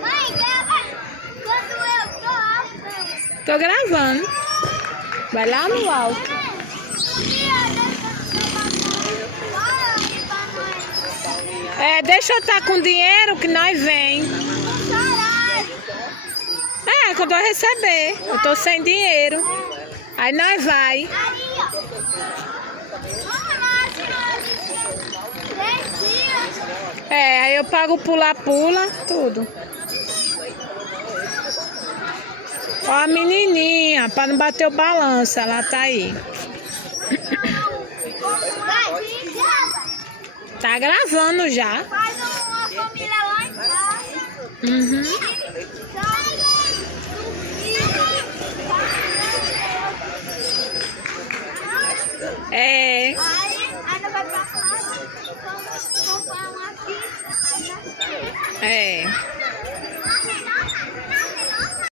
Mãe, quando eu tô... Tô gravando. Vai lá no alto. Deixa eu estar com dinheiro que nós vem. Que eu vou receber. Eu tô sem dinheiro. Aí nós vai. Aí eu pago pula-pula, tudo. Ó a menininha, pra não bater o balanço, ela tá aí. Tá gravando já. Faz uma família lá em casa. Uhum. Aí não vai pra casa, comprar uma pizza. É.